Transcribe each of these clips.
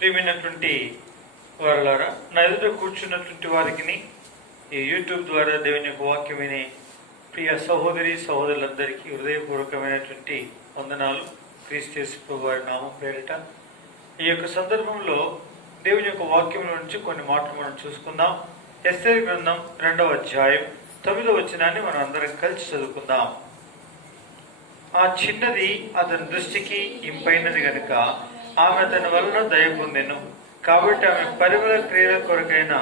ప్రియమైనటువంటి వారులారా, నా ఎదుట కూర్చున్నటువంటి వారికి ఈ యూట్యూబ్ ద్వారా దేవుని యొక్క వాక్యం వినే ప్రియ సహోదరి సహోదరులందరికీ హృదయపూర్వకమైనటువంటి వందనాలు. క్రీస్తు యేసు వారి నామం పేరిట ఈ యొక్క సందర్భంలో దేవుని యొక్క వాక్యం నుంచి కొన్ని మాటలు మనం చూసుకుందాం. ఎస్తేరు గ్రంథం 2వ అధ్యాయం 9వ వచనాన్ని మనం అందరం కలిసి చదువుకుందాం. ఆ చిన్నది అతని దృష్టికి ఇంపైనది గనుక ఆమె అతని వలన దయ పొందెను. కాబట్టి ఆమె పరిమళ క్రియల కొరకైన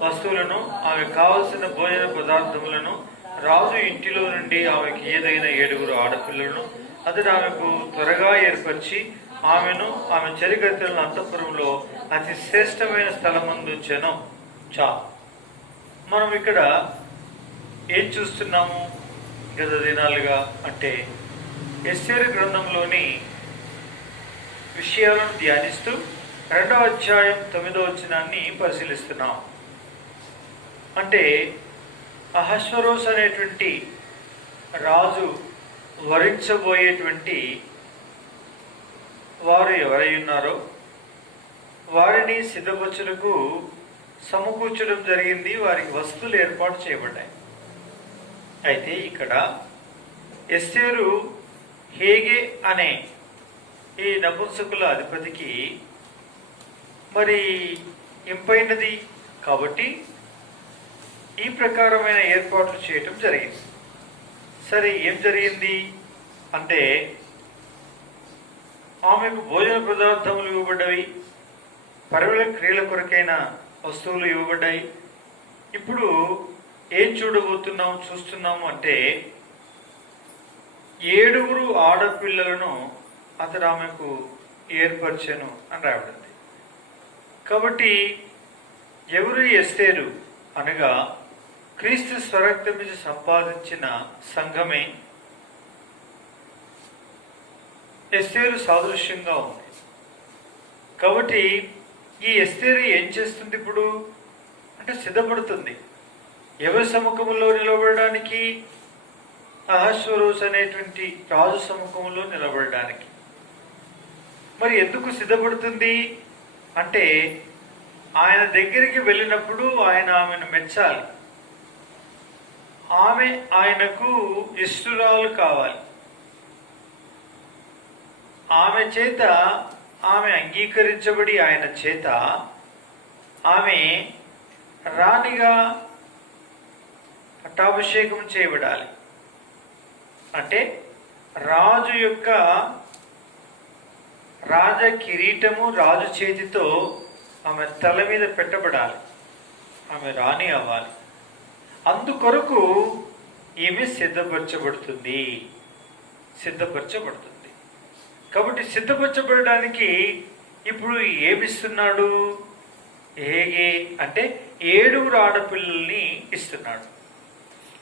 వస్తువులను, ఆమె కావలసిన భోజన పదార్థములను, రాజు ఇంటిలో నుండి ఆమెకి ఏదైన 7 ఆడపిల్లలను అతడు ఆమెకు త్వరగా ఏర్పరిచి ఆమెను ఆమె చరికత్తెలను అంతఃపురంలో అతి శ్రేష్టమైన స్థలమందుంచెను. మనం ఇక్కడ ఏం చూస్తున్నాము గత దినాలుగా అంటే ఎస్తేరు గ్రంథంలోని విషయాలను ధ్యానిస్తూ 2వ అధ్యాయం 9వ వచనాన్ని పరిశీలిస్తున్నాం. అంటే అహష్వరోష్ అనేటువంటి రాజు వరించబోయేటువంటి వారు ఎవరై ఉన్నారో వారిని సిద్ధపరచులకు సమకూర్చడం జరిగింది. వారికి వస్తువులు ఏర్పాటు చేయబడ్డాయి. అయితే ఇక్కడ ఎస్తేరు హేగే అనే ఈ నపుంసకుల అధిపతికి మరి ఇంపైనది కాబట్టి ఈ ప్రకారమైన ఏర్పాట్లు చేయటం జరిగింది. సరే, ఏం జరిగింది అంటే ఆమెకు భోజన పదార్థములు ఇవ్వబడ్డవి, పరిమళ క్రియల కొరకైన వస్తువులు ఇవ్వబడ్డాయి. ఇప్పుడు ఏం చూస్తున్నాము అంటే 7 ఆడపిల్లలను అతడు ఆమెకు ఏర్పరిచెను అని రాయబడింది. కాబట్టి ఎవరు ఎస్తేరు అనగా క్రీస్తు స్వరక్తం నుంచి సంపాదించిన సంఘమే ఎస్తేరు సాదృశ్యంగా ఉంది. కాబట్టి ఈ ఎస్తేరు ఏం చేస్తుంది ఇప్పుడు అంటే సిద్ధపడుతుంది. ఎవరి సముఖంలో నిలబడడానికి? అహష్వరోష్ అనేటువంటి రాజు సముఖంలో నిలబడడానికి. మరి ఎందుకు సిద్ధపడుతుంది అంటే ఆయన దగ్గరికి వెళ్ళినప్పుడు ఆయన ఆమెను మెచ్చాలి, ఆమె ఆయనకు ఇష్టురాలు కావాలి, ఆమె చేత ఆమె అంగీకరించబడి ఆయన చేత ఆమె రాణిగా పట్టాభిషేకం చేయబడాలి. అంటే రాజు యొక్క రాజ కిరీటము రాజు చేతితో ఆమె తల మీద పెట్టబడాలి, ఆమె రాణి అవ్వాలి. అందుకొరకు ఈమె సిద్ధపరచబడుతుంది. కాబట్టి సిద్ధపరచబడడానికి ఇప్పుడు ఏమిస్తున్నాడు? హేగే అంటే 7 ఆడపిల్లల్ని ఇస్తున్నాడు.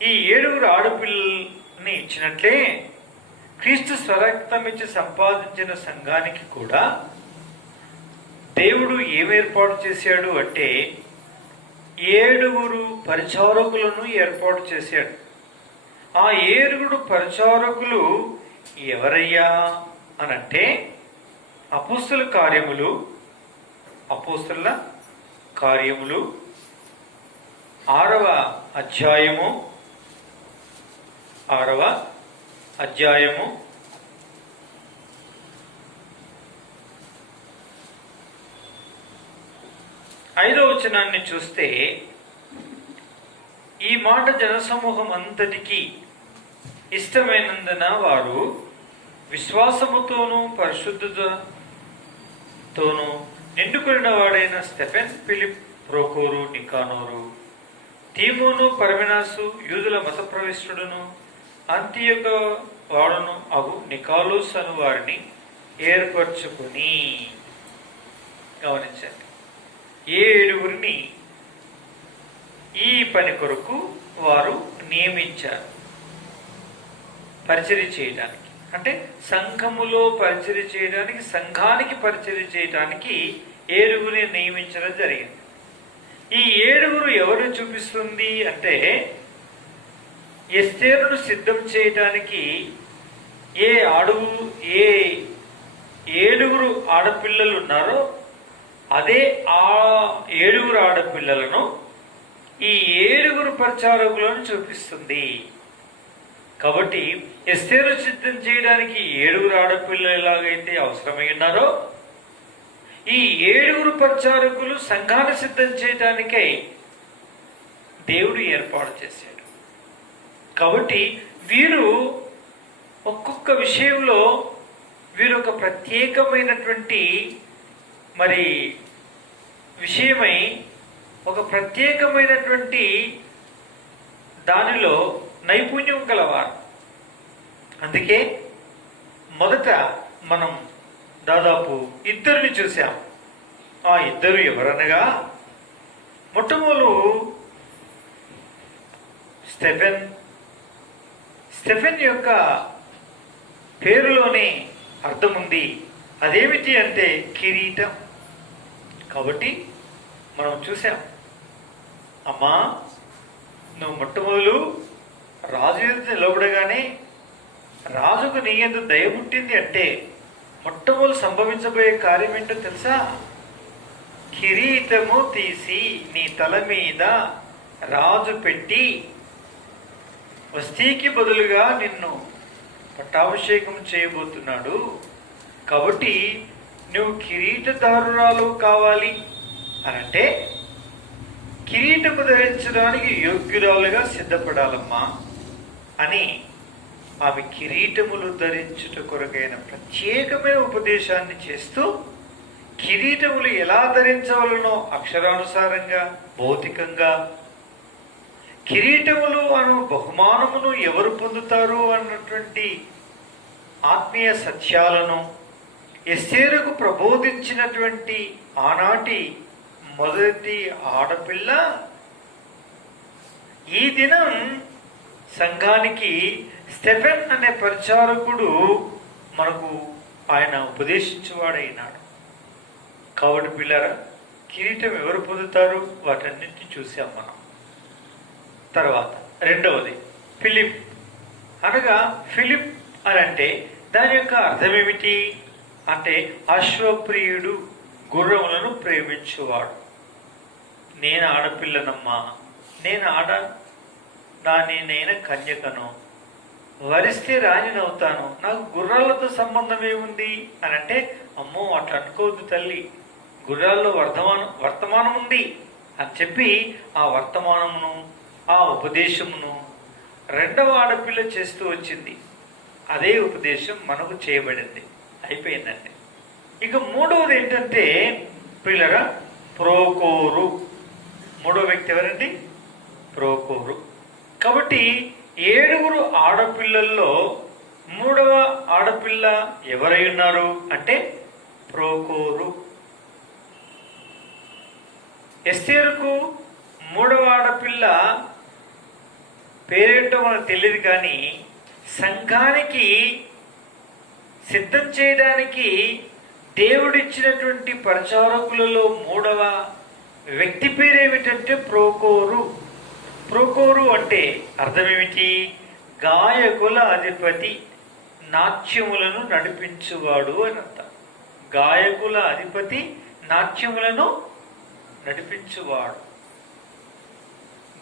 ఈ 7 ఆడపిల్లల్ని ఇచ్చినట్లే క్రీస్తు స్వరక్తం ఇచ్చి సంపాదించిన సంఘానికి కూడా దేవుడు ఏమేర్పాటు చేశాడు అంటే 7 పరిచారకులను ఏర్పాటు చేశాడు. ఆ 7 పరిచారకులు ఎవరయ్యా అనంటే అపోస్తల కార్యములు 6వ అధ్యాయము 5వ వచనాన్ని చూస్తే ఈ మాట జనసమూహం అంతటికీ ఇష్టమైనందున వారు విశ్వాసముతోనూ పరిశుద్ధతతోనూ నిండుకొనిన వాడైన స్టెఫెన్, ఫిలిప్, ప్రోకోరు, నికానోరు, తీమోను, పర్మెనాసు, యూదుల మత ప్రవిష్టుడును అంతియొక వాడును అగు నికాలోస్ అను వారిని ఏర్పరచుకుని, గమనించండి, 7 ఈ పని కొరకు వారు నియమించారు. పరిచర్య చేయడానికి అంటే సంఘములో పరిచర్య చేయడానికి, సంఘానికి పరిచర్య చేయడానికి 7 నియమించడం జరిగింది. ఈ 7 ఎవరు చూపిస్తుంది అంటే ఎస్తేరును సిద్ధం చేయడానికి ఏ 7 ఆడపిల్లలు ఉన్నారో అదే ఆ 7 ఆడపిల్లలను ఈ 7 పరిచారకులను చూపిస్తుంది. కాబట్టి ఎస్తేరు సిద్ధం చేయడానికి 7 ఆడపిల్లలు ఎలాగైతే అవసరమై ఉన్నారో, ఈ 7 పరిచారకులు సంఘాన్ని సిద్ధం చేయడానికై దేవుడు ఏర్పాటు చేశాడు. కాబట్టి వీరు ఒక్కొక్క విషయంలో వీరు ఒక ప్రత్యేకమైనటువంటి విషయమై ఒక ప్రత్యేకమైనటువంటి దానిలో నైపుణ్యం గలవారు. అందుకే మొదట మనం దాదాపు 2 చూసాం. ఆ 2 ఎవరనగా, మొట్టమొదలు స్టెఫెన్ యొక్క పేరులోనే అర్థం ఉంది. అదేమిటి అంటే కిరీటం. కాబట్టి మనం చూసాం, అమ్మా నువ్వు మొట్టమొదలు రాజు ఎదుట నిలబడగానే రాజుకు నీ యందు దయ పుట్టింది అంటే మొట్టమొదలు సంభవించబోయే కార్యం ఏంటో తెలుసా? కిరీటము తీసి నీ తల మీద రాజు పెట్టి వస్తీకి బదులుగా నిన్ను పట్టాభిషేకం చేయబోతున్నాడు. కాబట్టి నువ్వు కిరీటదారురాలు కావాలి అనంటే కిరీటము ధరించడానికి యోగ్యురాలుగా సిద్ధపడాలమ్మా అని ఆమె కిరీటములు ధరించుట కొరకైన ప్రత్యేకమైన ఉపదేశాన్ని చేస్తూ, కిరీటములు ఎలా ధరించవలనో అక్షరానుసారంగా, భౌతికంగా, కిరీటములు అను బహుమానమును ఎవరు పొందుతారు అన్నటువంటి ఆత్మీయ సత్యాలను ఎస్తేరుకు ప్రబోధించినటువంటి ఆనాటి మొదటి ఆడపిల్ల ఈ దినం సంఘానికి స్టెఫెన్ అనే పరిచారకుడు మనకు ఆయన ఉపదేశించేవాడైనాడు. కాబట్టి పిల్లరా, కిరీటం ఎవరు పొందుతారు వాటన్నిటిని చూసాం మనం. తర్వాత రెండవది ఫిలిప్. అనగా ఫిలిప్ అని అంటే దాని యొక్క అర్థం ఏమిటి అంటే అశ్వప్రియుడు, గుర్రములను ప్రేమించువాడు. నేను ఆడపిల్లనమ్మా, నేను కన్యకను, వరిస్తే రాణినవుతాను, నాకు గుర్రాలతో సంబంధం ఏముంది అని అంటే, అమ్మో అట్లా అనుకోవద్దు తల్లి, గుర్రాల్లో వర్తమానం ఉంది అని చెప్పి ఆ వర్తమానమును, ఆ ఉపదేశమును రెండవ ఆడపిల్ల చేస్తూ వచ్చింది. అదే ఉపదేశం మనకు చేయబడింది, అయిపోయిందండి. ఇక మూడవది ఏంటంటే పిల్లరా, ప్రోకోరు. మూడవ వ్యక్తి ఎవరండి? ప్రోకోరు. కాబట్టి 7 ఆడపిల్లల్లో మూడవ ఆడపిల్ల ఎవరై ఉన్నారు అంటే ప్రోకోరు. ఎస్తేరుకు మూడవ ఆడపిల్ల పేరేంటో మనకు తెలియదు, కానీ సంఘానికి సిద్ధం చేయడానికి దేవుడిచ్చినటువంటి పరిచారకులలో మూడవ వ్యక్తి పేరు ఏమిటంటే ప్రోకోరు. ప్రోకోరు అంటే అర్థమేమిటి? గాయకుల అధిపతి, నాట్యములను నడిపించువాడు అని అర్థం. గాయకుల అధిపతి, నాట్యములను నడిపించువాడు.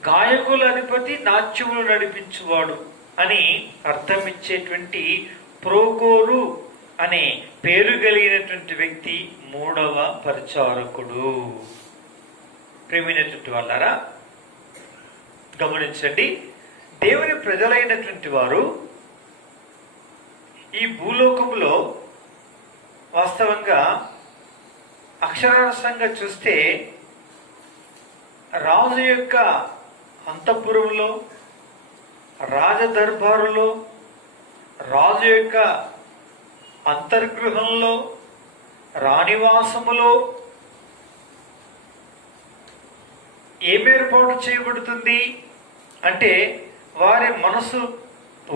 గాయకుల అధిపతి, నాట్యములు నడిపించువాడు అని అర్థం ఇచ్చేటువంటి ప్రోకోరు అనే పేరు కలిగినటువంటి వ్యక్తి మూడవ పరిచారకుడు. ప్రేమైనటువంటి వాళ్ళారా, గమనించండి, దేవుని ప్రజలైనటువంటి వారు ఈ భూలోకంలో వాస్తవంగా అక్షరాంశంగా చూస్తే రాజు యొక్క అంతఃపురంలో, రాజదర్బారులో, రాజు యొక్క అంతర్గృహంలో, రాణివాసములో ఏం ఏర్పాటు చేయబడుతుంది అంటే వారి మనసు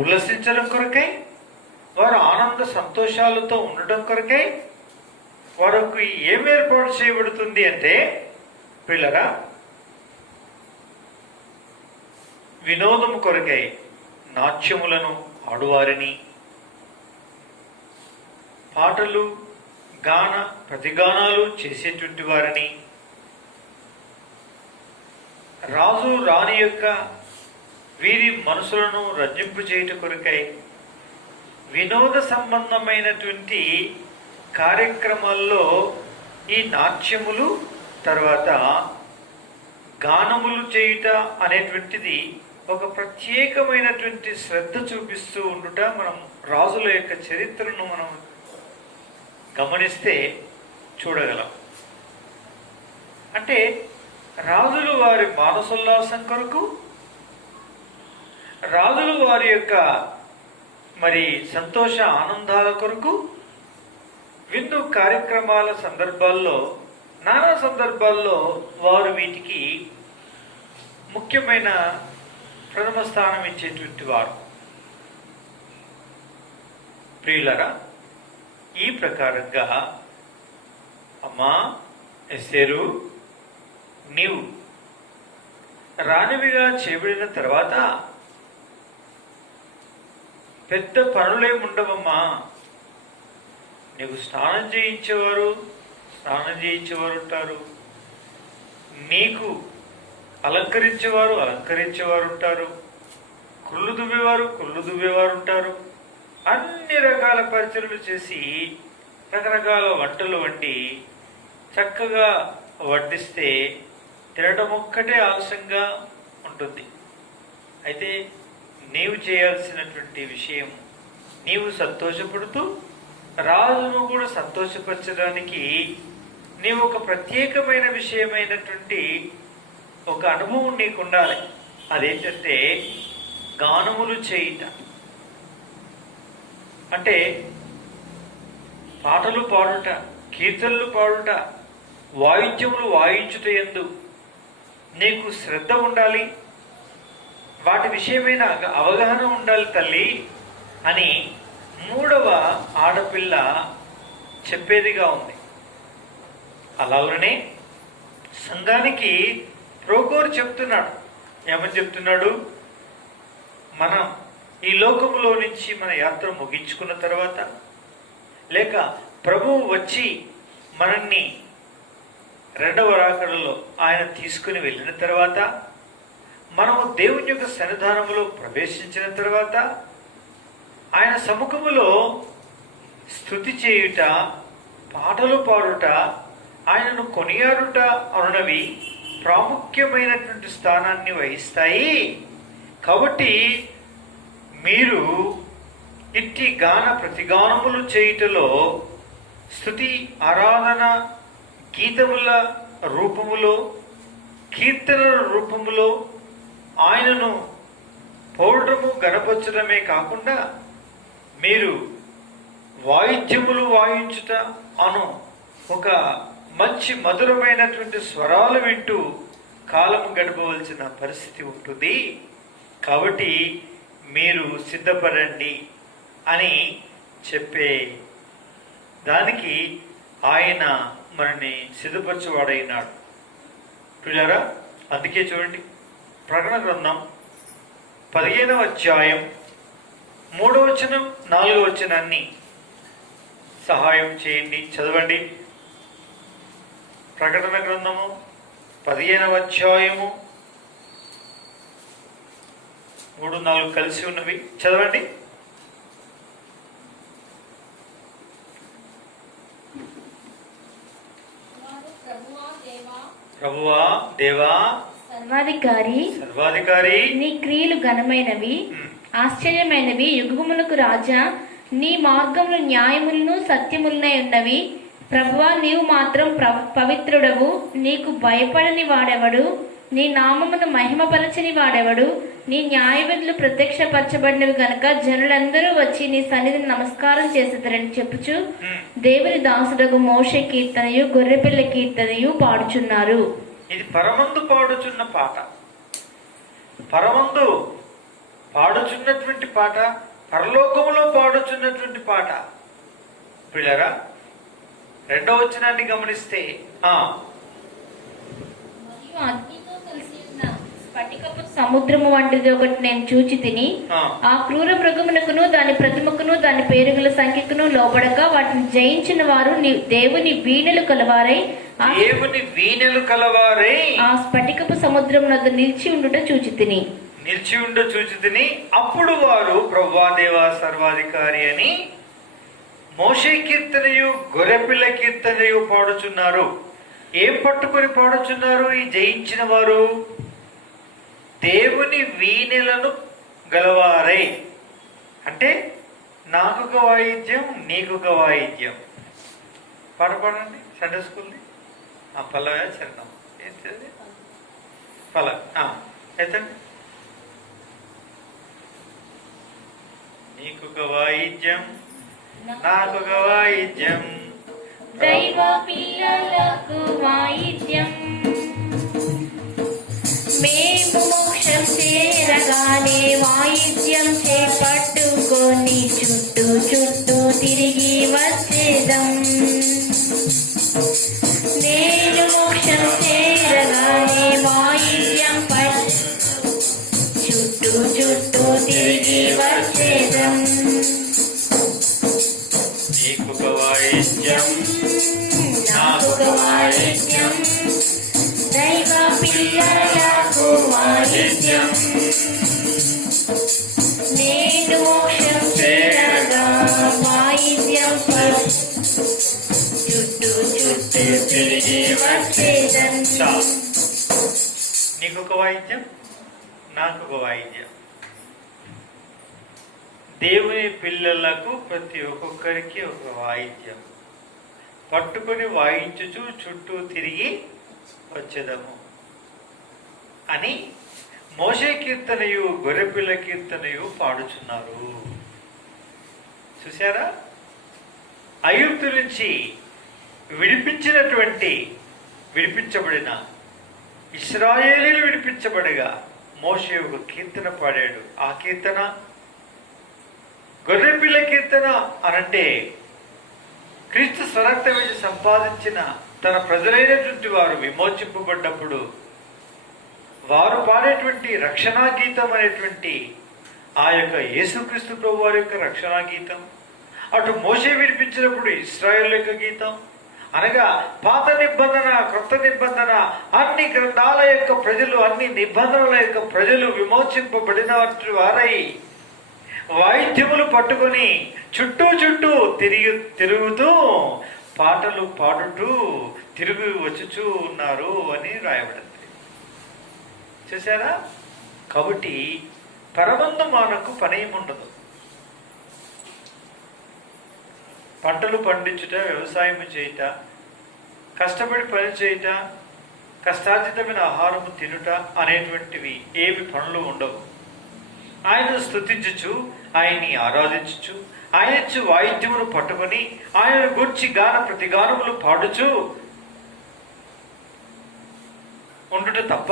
ఉల్లసించడం కొరకై, వారు ఆనంద సంతోషాలతో ఉండటం కొరకై వారికి ఏం ఏర్పాటు చేయబడుతుంది అంటే పిల్లరా, వినోదము కొరకై నాట్యములను ఆడువారిని, పాటలు గాన ప్రతిగానాలు చేసేటువంటి వారిని, రాజు రాణి యొక్క వీరి మనసులను రంజింపు చేయుట కొరకై వినోద సంబంధమైనటువంటి కార్యక్రమాల్లో ఈ నాట్యములు, తర్వాత గానములు చేయుట అనేటువంటిది ఒక ప్రత్యేకమైనటువంటి శ్రద్ధ చూపిస్తూ ఉండుట మనం రాజుల యొక్క చరిత్రను మనం గమనిస్తే చూడగలం. అంటే రాజులు వారి మానసోల్లాసం కొరకు, రాజులు వారి యొక్క మరి సంతోష ఆనందాల కొరకు విందు కార్యక్రమాల సందర్భాల్లో, నానా సందర్భాల్లో వారు వీటికి ముఖ్యమైన ప్రథమ స్థానం ఇచ్చేటువంటి వారు. ప్రియులరా, ఈ ప్రకారంగా అమ్మా ఎస్తేరు, నీవు రాణివిగా చేయబడిన తర్వాత పెద్ద పనులేముండవమ్మా. నీకు స్నానం చేయించేవారు ఉంటారు, నీకు అలంకరించేవారు ఉంటారు, కుళ్ళు దువ్వేవారు ఉంటారు. అన్ని రకాల పరిచయలు చేసి రకరకాల వంటలు వండి చక్కగా వడ్డిస్తే తినడం ఒక్కటే ఆలస్యంగా ఉంటుంది. అయితే నీవు చేయాల్సినటువంటి విషయం, నీవు సంతోషపడుతూ రాజును కూడా సంతోషపరచడానికి నీవు ఒక ప్రత్యేకమైన విషయమైనటువంటి ఒక అనుభవం నీకు ఉండాలి. అదేంటంటే గానములు చేయుట. అంటే పాటలు పాడుట, కీర్తనలు పాడుట, వాయిద్యములు వాయించుట యందు నీకు శ్రద్ధ ఉండాలి, వాటి విషయమైన అవగాహన ఉండాలి తల్లి అని 3వ ఆడపిల్ల చెప్పేదిగా ఉంది. అలాగనే సంఘానికి ప్రోకోరు చెప్తున్నాడు. ఏమని చెప్తున్నాడు? మనం ఈ లోకములో నుంచి మన యాత్ర ముగించుకున్న తర్వాత, లేక ప్రభువు వచ్చి మనల్ని 2వ రాకడలో ఆయన తీసుకుని వెళ్ళిన తర్వాత, మనము దేవుని యొక్క సన్నిధానములో ప్రవేశించిన తర్వాత, ఆయన సముఖములో స్తుతి చేయుట, పాటలు పాడుట, ఆయనను కొనియాడుట అనునవి ప్రాముఖ్యమైనటువంటి స్థానాన్ని వహిస్తాయి. కాబట్టి మీరు ఇట్టి గాన ప్రతిగానములు చేయుటలో, స్తుతి ఆరాధన గీతముల రూపములో, కీర్తనల రూపములో ఆయనను పౌడము గణపరచడమే కాకుండా మీరు వాయిద్యములు వాయించుట అను ఒక మంచి మధురమైనటువంటి స్వరాలు వింటూ కాలము గడపవలసిన పరిస్థితి ఉంటుంది. కాబట్టి మీరు సిద్ధపడండి అని చెప్పే దానికి ఆయన మనని సిద్ధపరచువాడైనాడు. పిల్లరా, అందుకే చూడండి, ప్రకటన గ్రంథం 15వ అధ్యాయం 3వ వచనం 4వ వచనాన్ని సహాయం చేయండి, చదవండి. ప్రకటన గ్రంథము 15వ అధ్యాయము 3, 4 కలిసి ఉన్నవి, చదవండి. ప్రభువా, దేవా, సర్వాధికారి, నీ క్రియలు ఘనమైనవి, ఆశ్చర్యమైనవి, యుగములకు రాజా, నీ మార్గములు న్యాయములను సత్యములనై ఉన్నవి. ప్రభువా, నీవు మాత్రం పవిత్రుడవు, నీకు భయపడని వాడెవడు, నీ నామమును మహిమపరచని వాడెవడు. నీ న్యాయవిధులు ప్రత్యక్షపరచబడినవి గనక జనులందరూ వచ్చి నీ సన్నిధిని నమస్కారం చేసేదరని చెప్పుచు దేవుని దాసుడగు మోషే కీర్తనయు గొర్రెపిల్ల కీర్తనయు పాడుచున్నారు. ఇది పరమందు పాడుచున్న పాట, పరమందు పాడుచున్నటువంటి పాట, పరలోకములో పాడుచున్నటువంటి పాట. పిల్లరా, 2వ వచనాన్ని గమనిస్తే, స్ఫటికపు సముద్రము వంటిది ఒకటి నేను చూచి తిని, ఆ క్రూర మృగమునకును దాని ప్రతిమకును దాని పేరుగుల సంఖ్యకును లోబడక వాటిని జయించిన వారు దేవుని వీణలు కలవారై ఆ స్ఫటికపు సముద్రం వద్ద నిలిచి ఉండుట చూచి తిని. అప్పుడు వారు ప్రభువా దేవా సర్వాధికారి అని మోషే కీర్తనయు గొర్రెపిల్ల కీర్తనయు పాడుచున్నారు. ఏం పట్టుకొని పాడుచున్నారు ఈ జయించిన వారు? దేవుని వీణెలను గలవారై. అంటే నాకొక వాయిద్యం, నీకొక వాయిద్యం. పాడండి సండే స్కూల్ని. పల్లవ చరణం ఏంటది? ఎత్తండి. నీకొక వాయిద్యం, నాకొక వాయిద్యం, దైవ పిల్లలకు వాయిద్యం. మేము మోక్షం చేరగానే వాయిద్యం చేపట్టుకొని చుట్టూ చుట్టూ తిరిగి వచ్చేదం. నేను మోక్షం చేరగానే వాయిద్యం చుట్టూ చుట్టూ తిరిగి వచ్చేదం. నీకొక వాయిద్యం, నాకొక వాయిద్యం, దైవ పిల్లలకు వాయిద్యం. నేను మోక్షం చేరగా వాయిద్యం చుట్టూ చుట్టూ తిరిగి వచ్చేదం. నీకొక వాయిద్యం, నాకొక వాయిద్యం. దేవుని పిల్లలకు ప్రతి ఒక్కొక్కరికి ఒక వాయిద్యం పట్టుకొని వాయించుచు చుట్టూ తిరిగి వచ్చేదము అని మోషే కీర్తనయు గొర్రెపిల్ల కీర్తనయు పాడుచున్నారు. చూసారా? ఐగుప్తు నుంచి విడిపించబడిన ఇశ్రాయేలీలు విడిపించబడగా మోషే ఒక కీర్తన పాడాడు. ఆ కీర్తన గొర్రెపిల్ల కీర్తన అనంటే క్రీస్తు స్వరక్త మీద సంపాదించిన తన ప్రజలైనటువంటి వారు విమోచింపబడ్డప్పుడు వారు పాడేటువంటి రక్షణా గీతం అనేటువంటి ఆ యొక్క యేసుక్రీస్తు ప్రభు వారి యొక్క రక్షణా గీతం, అటు మోషే విడిపించినప్పుడు ఇశ్రాయేలు యొక్క గీతం, అనగా పాత నిబంధన క్రొత్త నిబంధన అన్ని గ్రంథాల యొక్క ప్రజలు, అన్ని నిబంధనల యొక్క ప్రజలు విమోచింపబడిన వారై వాయిద్యములు పట్టుకొని చుట్టూ చుట్టూ తిరుగుతూ పాటలు పాడుతూ తిరిగి వచ్చుచూ ఉన్నారు అని రాయబడింది. చూసారా? కాబట్టి పరమందు మనకు పనేముండదు. పంటలు పండించుట, వ్యవసాయం చేయుట, కష్టపడి పని చేయుట, కష్టార్జితమైన ఆహారము తినుట అనేటువంటివి ఏమి పనులు ఉండవు. ఆయనను స్తుతించుచు, ఆయన్ని ఆరాధించుచు, ఆయన వాయిద్యమును పట్టుకొని ఆయనను గూర్చి గాన ప్రతిగానములు పాడుచు ఉండుట తప్ప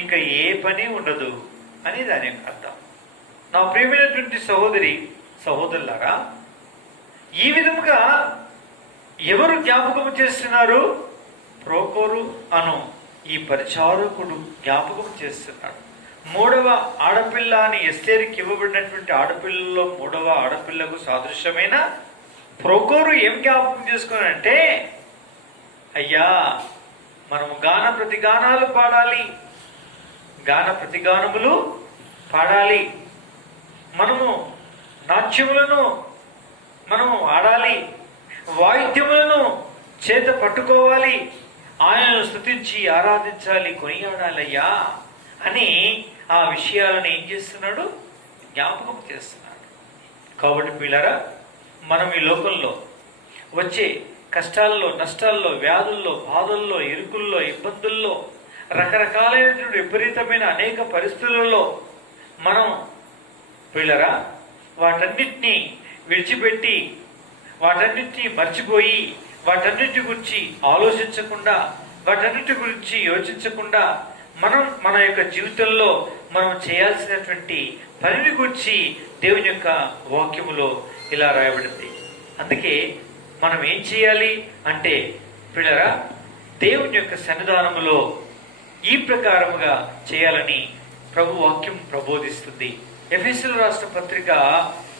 ఇంకా ఏ పని ఉండదు అని దాని అర్థం. నా ప్రియమైనటువంటి సహోదరులారా, ఈ విధముగా ఎవరు జ్ఞాపకం చేస్తున్నారు? ప్రోకోరు అను ఈ పరిచారకుడు జ్ఞాపకం చేస్తున్నాడు. 3వ ఆడపిల్ల అని ఎస్తేరుకి ఇవ్వబడినటువంటి ఆడపిల్లలో 3వ ఆడపిల్లకు సాదృశ్యమైన ప్రోకోరు ఏం జ్ఞాపకం చేసుకున్నాడంటే, అయ్యా మనము గాన ప్రతిగానాలు పాడాలి, గాన ప్రతిగానములు పాడాలి, మనము నాట్యములను మనము ఆడాలి, వాయిద్యములను చేత పట్టుకోవాలి, ఆయనను స్తుతించి ఆరాధించాలి, కొనియాడాలయ్యా అని ఆ విషయాలను ఏం చేస్తున్నాడు? జ్ఞాపకం చేస్తున్నాడు. కాబట్టి పిల్లరా, మనం ఈ లోకంలో వచ్చే కష్టాల్లో, నష్టాల్లో, వ్యాధుల్లో, బాధల్లో, ఇరుకుల్లో, ఇబ్బందుల్లో, రకరకాలైనటువంటి విపరీతమైన అనేక పరిస్థితులలో మనం పిల్లరా వాటన్నిటినీ విడిచిపెట్టి, వాటన్నిటినీ మర్చిపోయి, వాటన్నిటి గురించి ఆలోచించకుండా, వాటన్నిటి గురించి యోచించకుండా మనం మన యొక్క జీవితంలో మనం చేయాల్సినటువంటి పనిని గురించి దేవుని యొక్క వాక్యములో ఇలా రాయబడింది. అందుకే మనం ఏం చేయాలి అంటే పిల్లరా, దేవుని యొక్క సన్నిధానములో ఈ ప్రకారముగా చేయాలని ప్రభు వాక్యం ప్రబోధిస్తుంది. ఎఫెసీయుల రాసిన పత్రిక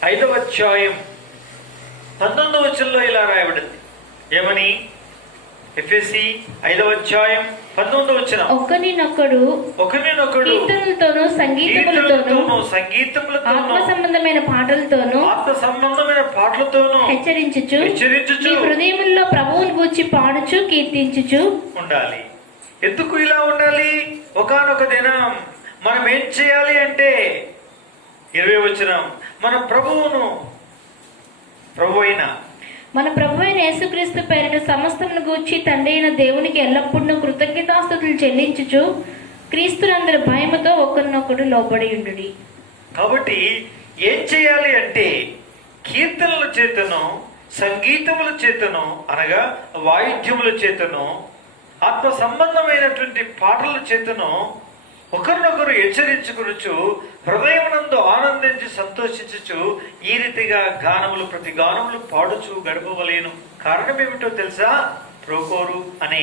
5వ అధ్యాయం 19వ వచనంలో ఇలా రాయబడింది. ఏమని? ఎఫెసీ 5వ అధ్యాయం 19వ వచనం, ఒకరినొకడు కీర్తనలతోనూ సంగీతములతోనూ ఆత్మ సంబంధమైన పాటలతోనూ హెచ్చరించుచు మీ హృదయముల్లో ప్రభువును గూర్చి పాడుచు కీర్తించుచు ఉండాలి. ఎందుకు ఇలా ఉండాలి? ఒకానొక దినం మనం ఏం చేయాలి అంటే 20వ వచనం, మన ప్రభు అయిన యేసుక్రీస్తు పేరిట సమస్తమును గూర్చి తండ్రి అయిన దేవునికి ఎల్లప్పుడూ కృతజ్ఞతాస్తుతులు చెల్లించుచు క్రీస్తునందరి భయముతో ఒకరినొకడు లోబడి ఉండుడి. కాబట్టి ఏం చేయాలి అంటే కీర్తనల చేతను, సంగీతముల చేతను, అనగా వాయిద్యముల చేతను, ఆత్మ సంబంధమైనటువంటి పాటల చేతను ఒకరినొకరు హెచ్చరించుకునుచు హృదయమునందు ఆనందించి సంతోషించుచు ఈ రీతిగా గానములు ప్రతి గానములు పాడుచు గడపవలేను. కారణం ఏమిటో తెలుసా? ప్రోకోరు అనే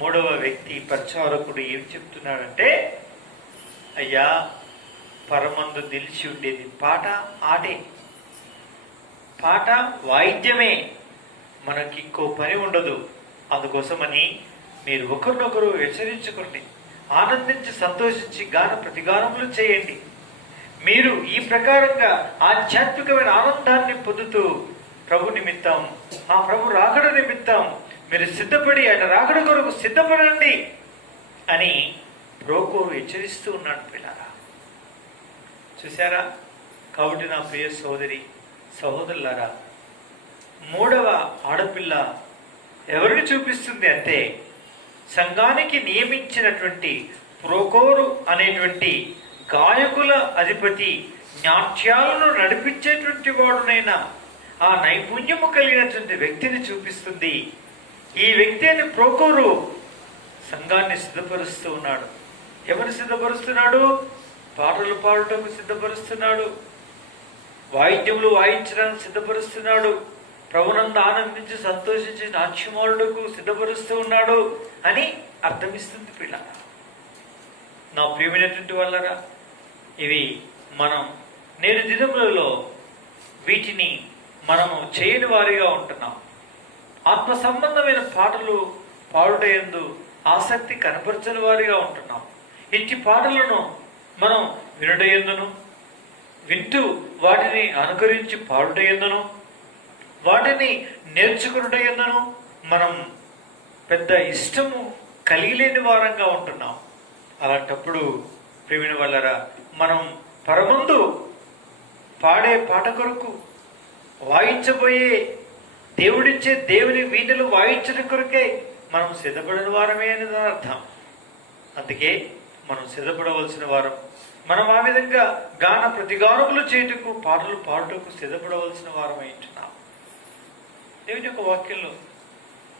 3వ వ్యక్తి పరిచారకుడు ఏం చెప్తున్నాడంటే, అయ్యా, పరమందు నిలిచి ఉండేది పాట, ఆటే, పాట వాయిద్యమే, మనకి ఇంకో పని ఉండదు. అందుకోసమని మీరు ఒకరినొకరు హెచ్చరించుకోండి, ఆనందించి సంతోషించి ప్రతిగానములు చేయండి. మీరు ఈ ప్రకారంగా ఆధ్యాత్మికమైన ఆనందాన్ని పొందుతూ ప్రభు నిమిత్తం, ఆ ప్రభు రాకడ నిమిత్తం మీరు సిద్ధపడి ఆయన రాకడ కొరకు సిద్ధపడండి అని ప్రోకోరు హెచ్చరిస్తూ ఉన్నాడు. పిల్లారా, చూసారా? కాబట్టి నా ప్రియ సోదరి సహోదరులారా, 3వ ఆడపిల్ల ఎవరిని చూపిస్తుంది అంటే సంఘానికి నియమించినటువంటి ప్రోకోరు అనేటువంటి గాయకుల అధిపతి, నాట్యాలను నడిపించేటువంటి వాడునైనా ఆ నైపుణ్యము కలిగినటువంటి వ్యక్తిని చూపిస్తుంది. ఈ వ్యక్తి అని ప్రోకోరు సంఘాన్ని సిద్ధపరుస్తూ ఉన్నాడు. ఎవరు సిద్ధపరుస్తున్నాడు? పాటలు పాడటకు సిద్ధపరుస్తున్నాడు, వాయిద్యములు వాయించడానికి సిద్ధపరుస్తున్నాడు, ప్రభునందు ఆనందించి సంతోషించి నాట్యమాడుటకు సిద్ధపరుస్తూ ఉన్నాడు అని అర్థమిస్తుంది. పిల్ల, నా ప్రియమైనటువంటి వాళ్ళరా, ఇవి మనం నేడు దినములలో వీటిని మనము చేయని వారిగా ఉంటున్నాం. ఆత్మ సంబంధమైన పాటలు పాడుటయందు ఆసక్తి కనపరచని వారిగా ఉంటున్నాం. ఇట్టి పాటలను మనం వినుటయందును, వింటూ వాటిని అనుకరించి పాడుటయందును, వాటిని నేర్చుకునుటయందును మనం పెద్ద ఇష్టము కలిగిలేని వారంగా ఉంటున్నాం. అలాంటప్పుడు ప్రియమైన వాళ్ళరా, మనం పరమందు పాడే పాట కొరకు, వాయించబోయే దేవుడిచ్చే దేవుని వీణలు వాయించడం కొరకే మనం సిద్ధపడిన వారమే అని అర్థం. అందుకే మనం సిద్ధపడవలసిన వారం. మనం ఆ విధంగా ప్రతిగానములు చేయుటకు, పాటలు పాడుటకు సిద్ధపడవలసిన వారం అయింటున్నాం. దేవుని యొక్క వాక్యంలో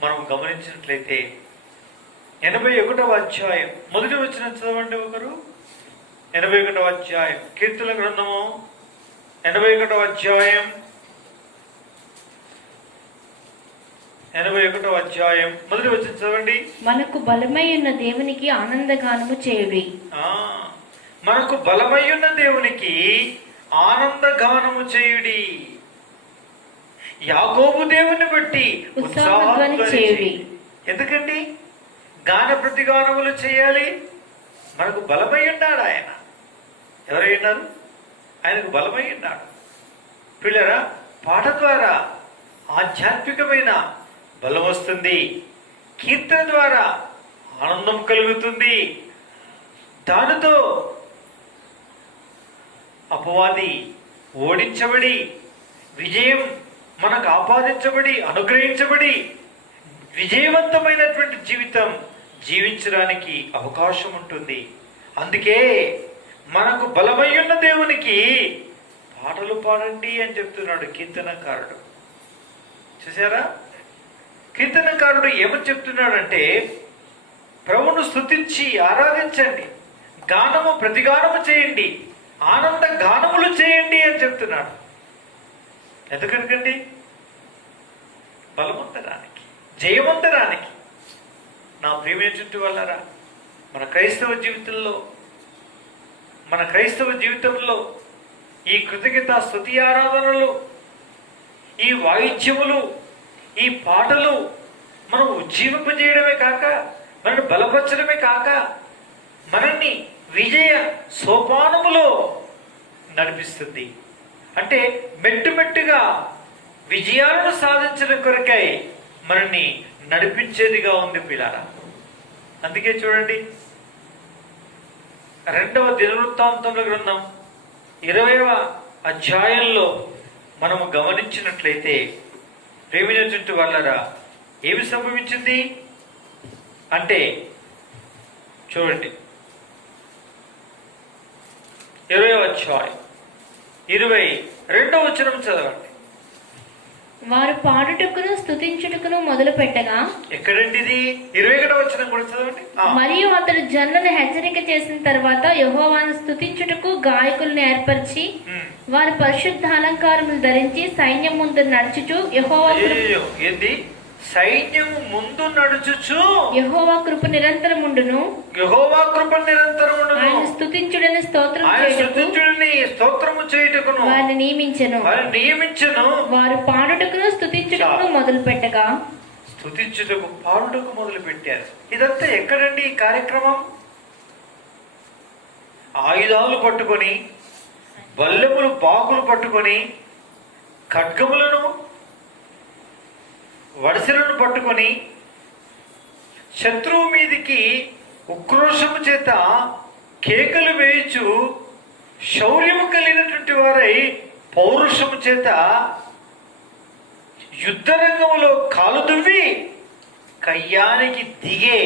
మనం గమనించినట్లయితే 81వ అధ్యాయం 1వ వచనం చదవండి ఒకరు. 81వ అధ్యాయం, కీర్తన గ్రంథము 81వ అధ్యాయం 1వ వచనం చదవండి. మనకు బలమై ఉన్న దేవునికి ఆనందగానము చేయుడి. మనకు బలమై ఉన్న దేవునికి ఆనందగానము చేయుడి. యాకోబు దేవుని బట్టి ఉత్సాహధ్వని చేయుడి. ఎందుకండి ప్రతిగానములు చేయాలి? మనకు బలమై ఉన్నాడు ఆయన. ఎవరైనారు? ఆయనకు బలమై ఉన్నాడు. పిల్లరా, పాట ద్వారా ఆధ్యాత్మికమైన బలం వస్తుంది. కీర్తన ద్వారా ఆనందం కలుగుతుంది. దానితో అపవాది ఓడించబడి, విజయం మనకు ఆపాదించబడి, అనుగ్రహించబడి, విజయవంతమైనటువంటి జీవితం జీవించడానికి అవకాశం ఉంటుంది. అందుకే మనకు బలమై ఉన్న దేవునికి పాటలు పాడండి అని చెప్తున్నాడు కీర్తనకారుడు. చూసారా? కీర్తనకారుడు ఏమని చెప్తున్నాడంటే, ప్రభువును స్తుతించి ఆరాధించండి, ప్రతిగానము చేయండి, ఆనంద గానములు చేయండి అని చెప్తున్నాడు. ఎందుకనకండి? బలవంతరానికి, జయవంతరానికి. నా ప్రియమైన చుట్టూ వాళ్ళరా, మన క్రైస్తవ జీవితంలో మన క్రైస్తవ జీవితంలో ఈ కృతజ్ఞత స్తుతి ఆరాధనలు, ఈ వాయిద్యములు, ఈ పాటలు మనం ఉజ్జీవింపజేయడమే కాక, మనల్ని బలపరచడమే కాక, మనల్ని విజయ సోపానములో నడిపిస్తుంది. అంటే మెట్టుమెట్టుగా విజయాలను సాధించడం కొరకై మనల్ని నడిపించేదిగా ఉంది పిల్లారా. అందుకే చూడండి, 2వ దినవృత్తాంతముల గ్రంథం 20వ అధ్యాయంలో మనము గమనించినట్లయితే ప్రేమించుంటూ వాళ్ళరా ఏమి సంభవించింది అంటే చూడండి, 20వ అధ్యాయం 22వ వచనం చదవండి. వారు పాడుటకును స్తుతించుటకును మొదలు పెట్టగా, ఎక్కడండి ఇది? 21వ వచనం కూడా చదవండి. మరియు అతడు జనులను హెచ్చరిక చేసిన తర్వాత యెహోవాను స్తుతించుటకు గాయకులను ఏర్పరిచి వారి పరిశుద్ధ అలంకారములు ధరించి సైన్యం ముందు నడుచుచు ఏంది? సైన్యము ముందు నడుచుచు యెహోవా కృప నిరంతరముండును, యెహోవా కృప నిరంతరముండును, ఆయన స్తుతించుడని స్తోత్రము చేయుటకును వారిని నియమించెను. వారు పాడుటకును స్తుతించుటకును మొదలు పెట్టగా, స్తుతించుటకు పాడుటకు మొదలు పెట్టారు. ఇదంతా ఎక్కడండి ఈ కార్యక్రమం? ఆయుధాలు పట్టుకొని, బల్లెములు బాకులు పట్టుకొని, ఖడ్గములను వడిసెలను పట్టుకొని శత్రువు మీదికి ఉక్రోషము చేత కేకలు వేయచు శౌర్యము కలిగినటువంటి వారై పౌరుషము చేత యుద్ధ రంగంలో కాలు దువ్వి కయ్యానికి దిగే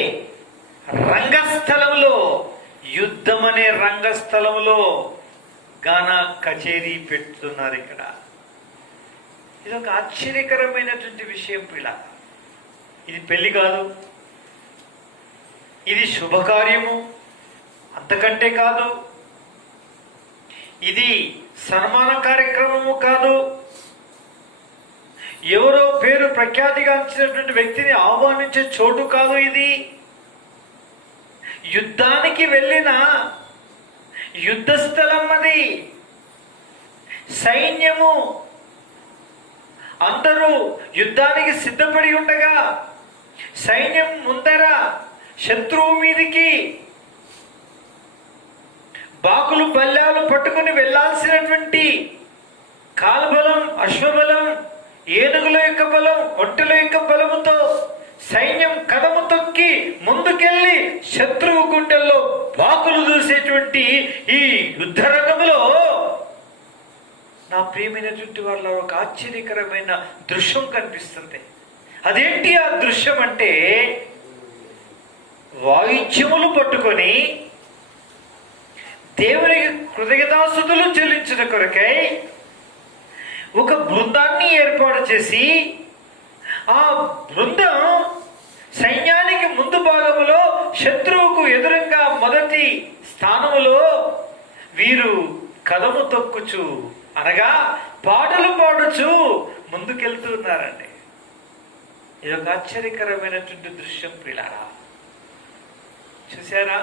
రంగస్థలంలో, యుద్ధం అనే రంగస్థలంలో గాన కచేరీ పెడుతున్నారు. ఇక్కడ ఇది ఒక ఆశ్చర్యకరమైనటువంటి విషయం పిల్ల. ఇది పెళ్లి కాదు, ఇది శుభకార్యము అంతకంటే కాదు, ఇది సన్మాన కార్యక్రమము కాదు, ఎవరో పేరు ప్రఖ్యాతిగాంచినటువంటి వ్యక్తిని ఆహ్వానించే చోటు కాదు. ఇది యుద్ధానికి వెళ్ళిన యుద్ధ స్థలం. అది సైన్యము అందరూ యుద్ధానికి సిద్ధపడి ఉండగా, సైన్యం ముందర శత్రువు మీదికి బాకులు బల్లాలు పట్టుకుని వెళ్లాల్సినటువంటి కాల్బలం, అశ్వబలం, ఏనుగుల యొక్క బలం, ఒంటెల యొక్క బలముతో సైన్యం కదము తొక్కి ముందుకెళ్లి శత్రువు గుండెల్లో బాకులు దూసేటువంటి ఈ యుద్ధ రంగంలో నా ప్రియమైనటువంటి వాళ్ళ ఒక ఆశ్చర్యకరమైన దృశ్యం కనిపిస్తుంది. అదేంటి ఆ దృశ్యం అంటే, వాయిద్యములు పట్టుకొని దేవునికి కృతజ్ఞతాస్తుతులు చెల్లించిన కొరకై ఒక బృందాన్ని ఏర్పాటు చేసి, ఆ బృందం సైన్యానికి ముందు భాగంలో శత్రువుకు ఎదురుగా మొదటి స్థానములో వీరు కదము తొక్కుచు అనగా పాటలు పాడుచు ముందుకెళ్తున్నారండి. ఇది ఒక ఆశ్చర్యకరమైనటువంటి దృశ్యం పిల్లారా. చూసారా?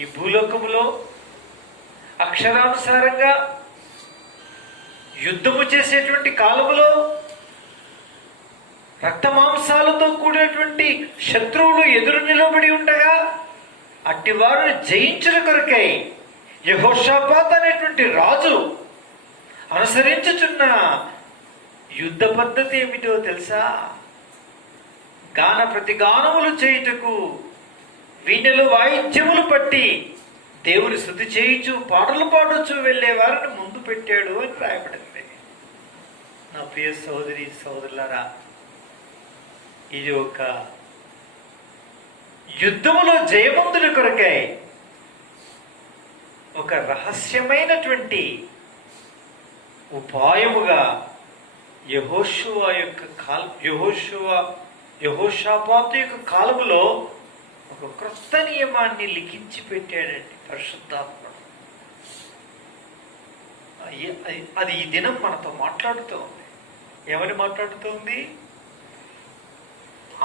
ఈ భూలోకములో అక్షరానుసారంగా యుద్ధము చేసేటువంటి కాలములో రక్తమాంసాలతో కూడినటువంటి శత్రువులు ఎదురు నిలబడి ఉండగా అట్టి వారిని జయించిన కొరకై యెహోషాపాతు అనేటువంటి రాజు అనుసరించుచున్న యుద్ధ పద్ధతి ఏమిటో తెలుసా? గాన ప్రతిగానములు చేయుటకు వీణెలు వాయిద్యములు పట్టి దేవుని స్తుతి చేయించు పాటలు పాడుచు వెళ్ళే వారిని ముందు పెట్టాడు అని రాయబడింది. నా ప్రియ సహోదరి సహోదరులారా, ఇది ఒక యుద్ధములో జయవంతుడి కొరకై ఒక రహస్యమైనటువంటి ఉపాయముగా యెహోషాపాతు యొక్క కాలములో ఒక క్రొత్త నియమాన్ని లిఖించి పెట్టాడండి పరిశుద్ధాత్ముడు. అది ఈ దినం మనతో మాట్లాడుతోంది. ఏమని మాట్లాడుతోంది?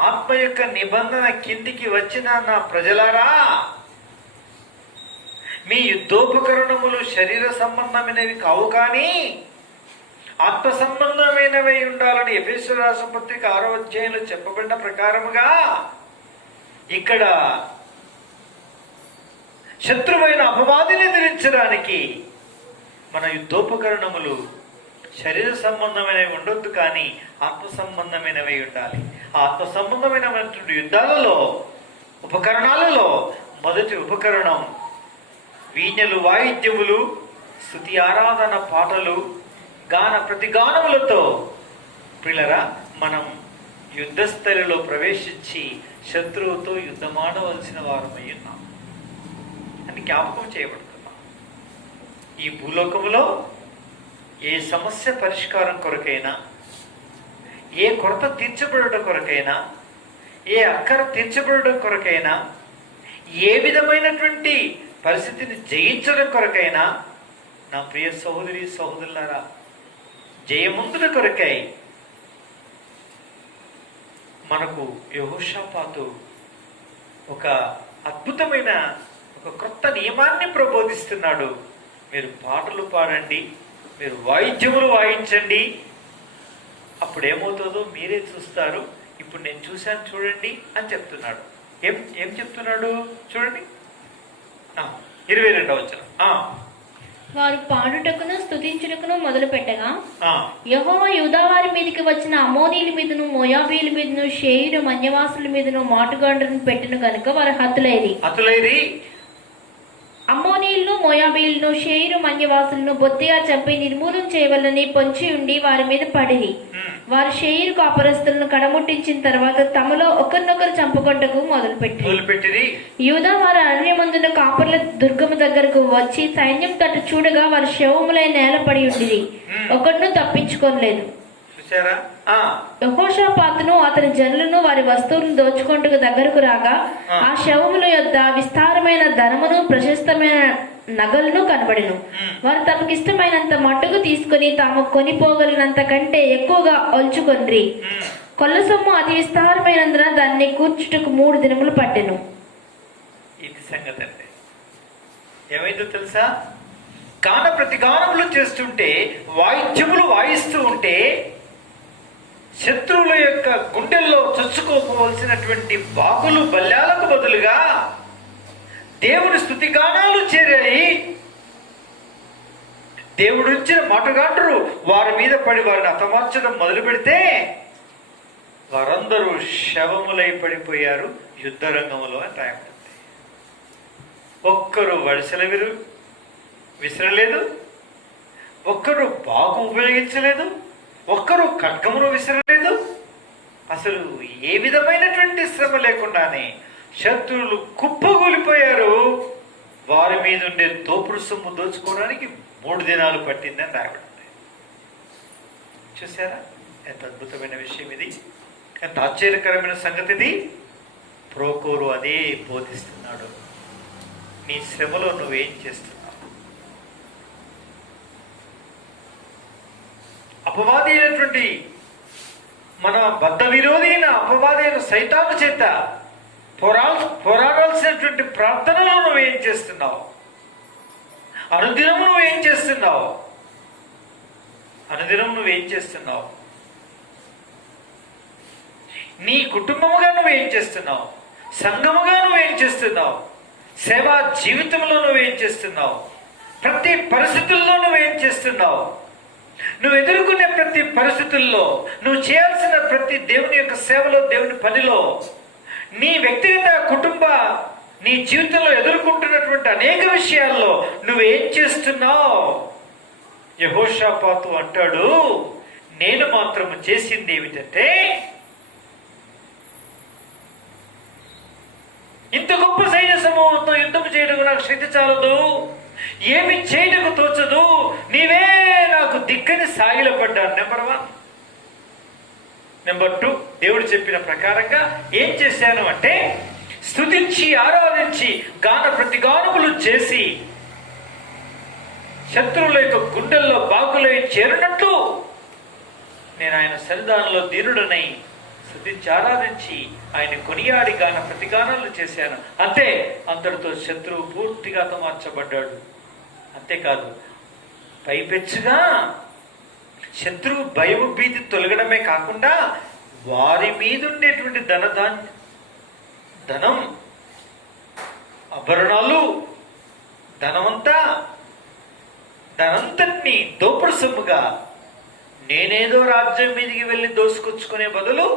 ఆత్మ యొక్క నిబంధన కిందికి వచ్చిన నా ప్రజలారా, మీ యుద్ధోపకరణములు శరీర సంబంధమైనవి కావు కానీ ఆత్మ సంబంధమైనవి ఉండాలని ఎఫెసీయుల రాసిన పత్రిక 6వ అధ్యాయంలో చెప్పబడిన ప్రకారముగా ఇక్కడ శత్రువైన అపవాదిని ఎదిరించడానికి మన యుద్ధోపకరణములు శరీర సంబంధమైనవి ఉండొద్దు కానీ ఆత్మ సంబంధమైనవి ఉండాలి. ఆత్మ సంబంధమైనటువంటి యుద్ధాలలో ఉపకరణాలలో మొదటి ఉపకరణం వీణలు, వాయిద్యములు, స్తుతి ఆరాధన పాటలు, గాన ప్రతిగానములతో ప్రియులరా మనం యుద్ధస్థలిలో ప్రవేశించి శత్రువుతో యుద్ధమాడవలసిన వారమై ఉన్నాం అని జ్ఞాపకం చేయబడుతున్నాం. ఈ భూలోకములో ఏ సమస్య పరిష్కారం కొరకైనా, ఏ కొరత తీర్చబడటం కొరకైనా, ఏ అక్కర తీర్చబడటం కొరకైనా, ఏ విధమైనటువంటి పరిస్థితిని జయించడం కొరకైనా, నా ప్రియ సహోదరి సహోదరులారా, జయముందుల కొరకై మనకు యెహోషాపాతు ఒక అద్భుతమైన ఒక క్రొత్త నియమాన్ని ప్రబోధిస్తున్నాడు. మీరు పాటలు పాడండి, మీరు వాయిద్యములు వాయించండి, అప్పుడేమవుతుందో మీరే చూస్తారు. ఇప్పుడు నేను చూశాను చూడండి అని చెప్తున్నాడు. ఏం చెప్తున్నాడు చూడండి, 22వ వచనం. వారు పాడుటకును స్తుతించుటకును మొదలు పెట్టగా యెహోవా యూదా వారి మీదకి వచ్చిన అమోనీయుల మీదను, మోయాబీయుల మీదను, షేయిరు మన్యవాసుల మీదను మాటుగాండ్రను పెట్టిన కనుక వారు హతులైరి. అమ్మోనీయులను, మోయాబీయులను, షేయిరు మన్యవాసులను బొత్తిగా చంపి నిర్మూలన చేయవలని పొంచి ఉండి వారి మీద పడిరి. వారు షేయిరు కాపురస్తులను కడముట్టించిన తర్వాత తమలో ఒకరినొకరు చంపుకొంటకు మొదలుపెట్టిరి. యూదా వారు అరణ్యమందున కాపుర్ల దుర్గము దగ్గరకు వచ్చి సైన్యం తట్టు చూడగా వారు శవములై నేల పడి ఉండిరి, ఒకడును తప్పించుకోలేదు. యెహోషాపాతును అతని జనులను వారి వస్తువులను దోచుకొంటూ దగ్గరకు రాగా ఆ శవముల యొద్ద విస్తారమైన ధనమును, ప్రశస్తమైన నగలను కనబడెను. వారు తమకిష్టమైనంత మట్టుకు తీసుకుని తాము కొనిపోగలిగినంత కంటే ఎక్కువగా ఒల్చుకొండ్రి. కొల్ల సొమ్ము అతి విస్తారమైనందున దాన్ని కూర్చుటకు 3 దినములు పట్టెను. ఇది సంగతి అండి. ఏమైందో తెలుసా? గాన ప్రతిగానములు చేస్తుంటే, వాయిద్యములు వాయిస్తూ ఉంటే శత్రువుల యొక్క గుండెల్లో చొచ్చుకోపోవలసినటువంటి బాకులు, బల్యాలకు బదులుగా దేవుని స్తుతిగానాలు చేరాయి. దేవుడు ఇచ్చిన మాటగాండ్రు వారి మీద పడి వారిని హతమార్చడం మొదలు పెడితే వారందరూ శవములై పడిపోయారు యుద్ధ రంగంలో అని రాయబడింది. ఒక్కరు వడిసెల విసరలేదు, ఒక్కరు బాగు ఉపయోగించలేదు, ఒక్కరు ఖడ్గమును విసరలేదు. అసలు ఏ విధమైనటువంటి శ్రమ లేకుండానే శత్రువులు కుప్పగూలిపోయారు. వారి మీద ఉండే తోపుడు సొమ్ము దోచుకోవడానికి 3 దినాలు పట్టిందని రాయబడింది. చూసారా ఎంత అద్భుతమైన విషయం ఇది, ఎంత ఆశ్చర్యకరమైన సంగతి ఇది. ప్రోకోరు అదే బోధిస్తున్నాడు. నీ శ్రమలో నువ్వేం చేస్తున్నావు? అపవాది అయినటువంటి మన బద్ధ విరోధి అయిన అపవాది అయిన సైతాను చేత పోరాడాల్సినటువంటి ప్రార్థనలో నువ్వేం చేస్తున్నావు? అనుదినము నువ్వేం చేస్తున్నావు? నీ కుటుంబముగా నువ్వేం చేస్తున్నావు? సంఘముగా నువ్వేం చేస్తున్నావు? సేవా జీవితంలో నువ్వేం చేస్తున్నావు? ప్రతి పరిస్థితుల్లో నువ్వేం చేస్తున్నావు? నువ్వు ఎదుర్కొనే ప్రతి పరిస్థితుల్లో, నువ్వు చేయాల్సిన ప్రతి దేవుని యొక్క సేవలో, దేవుని పనిలో, నీ వ్యక్తిగత కుటుంబ నీ జీవితంలో ఎదుర్కొంటున్నటువంటి అనేక విషయాల్లో నువ్వేం చేస్తున్నావు? యెహోషాపాతు అంటాడు, నేను మాత్రము చేసింది ఏమిటంటే, ఇంత గొప్ప సైన్య సమూహంతో యుద్ధం చేయడం నాకు శక్తి చాలదు, ఏమి చేయటకు తోచదు, నీవే నాకు దిక్కని సాగిలపడ్డాను. నెంబర్ 1. నెంబర్ 2, దేవుడు చెప్పిన ప్రకారంగా ఏం చేశాను అంటే, స్తుతించి ఆరాధించి గాన ప్రతిగానములు చేసి శత్రువుల యొక్క గుండెల్లో బాకులై చేరినట్లు నేను ఆయన సన్నిధానంలో దీనుడనై స్తుతించి ఆరాధించి ఆయన కొనియాడి గాన ప్రతిగానాలు చేశాను. అంతే, అందరితో శత్రువు పూర్తిగా మార్చబడ్డాడు. అంతేకాదు, పైపెచ్చుగా శత్రువు భయము భీతి తొలగడమే కాకుండా వారి మీద ఉండేటువంటి ధనం, ఆభరణాలు, ధనంతటినీ దోపుడు సొమ్ముగా నేనేదో రాజ్యం మీదకి వెళ్ళి దోసుకొచ్చుకునే బదులు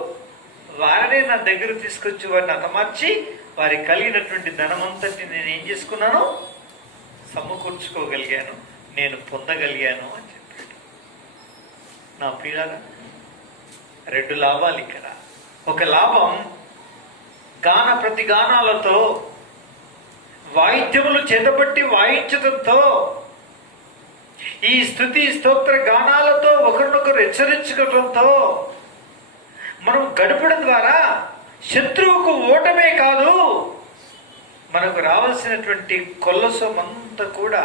వారినే నా దగ్గర తీసుకొచ్చి వారిని హతమార్చి వారికి కలిగినటువంటి ధనమంతటిని నేను ఏం చేసుకున్నాను, సమకూర్చుకోగలిగాను, నేను పొందగలిగాను అని చెప్పాడు. నా ప్రియులారా, 2 లాభాలు ఇక్కడ. ఒక లాభం గాన ప్రతిగానాలతో, వాయిద్యములు చేతబట్టి వాయించడంతో, ఈ స్తుతి స్తోత్ర గానాలతో ఒకరినొకరు హెచ్చరించుకోవడంతో మనం గడపడం ద్వారా శత్రువుకు ఓటమే కాదు, మనకు రావాల్సినటువంటి కొల్లసమంతా కూడా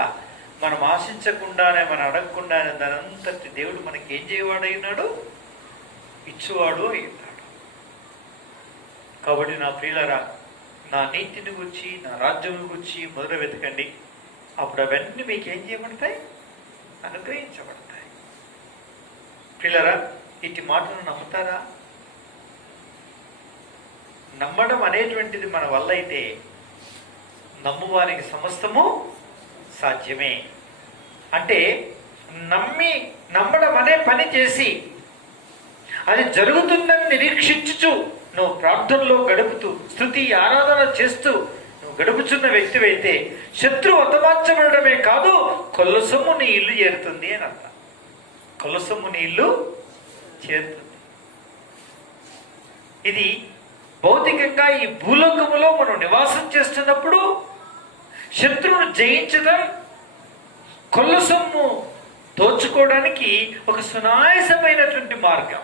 మనం ఆశించకుండానే, మనం అడగకుండానే దానంతటి దేవుడు మనకి ఏం చేయవాడైనాడు, ఇచ్చువాడు అయినాడు. కాబట్టి నా ప్రియులారా, నా నీతిని గురించి, నా రాజ్యం గురించి మొదలు వెతకండి. అప్పుడు అవన్నీ మీకు ఏం చేయబడతాయి, అనుగ్రహించబడతాయి. ప్రియులారా, ఇటు మాటను నమ్ముతారా? నమ్మడం అనేటువంటిది మన వల్ల అయితే నమ్మువానికి సమస్తము సాధ్యమే. అంటే నమ్మడం అనే పని చేసి అది జరుగుతుందని నిరీక్షించుచు నువ్వు ప్రార్థనలో గడుపుతూ, స్తుతి ఆరాధన చేస్తూ నువ్వు గడుపుచున్న వ్యక్తివైతే శత్రువు హతమార్చబడమే కాదు, కొల్లసొమ్ము నీ ఇల్లు చేరుతుంది అని అర్థం. కొల్లసొమ్ము నీ ఇల్లు చేరుతుంది. ఇది భౌతికంగా ఈ భూలోకములో మనం నివాసం చేస్తున్నప్పుడు శత్రువును జయించడం, కొల్లసొమ్ము దోచుకోవడానికి ఒక సునాయాసమైనటువంటి మార్గం.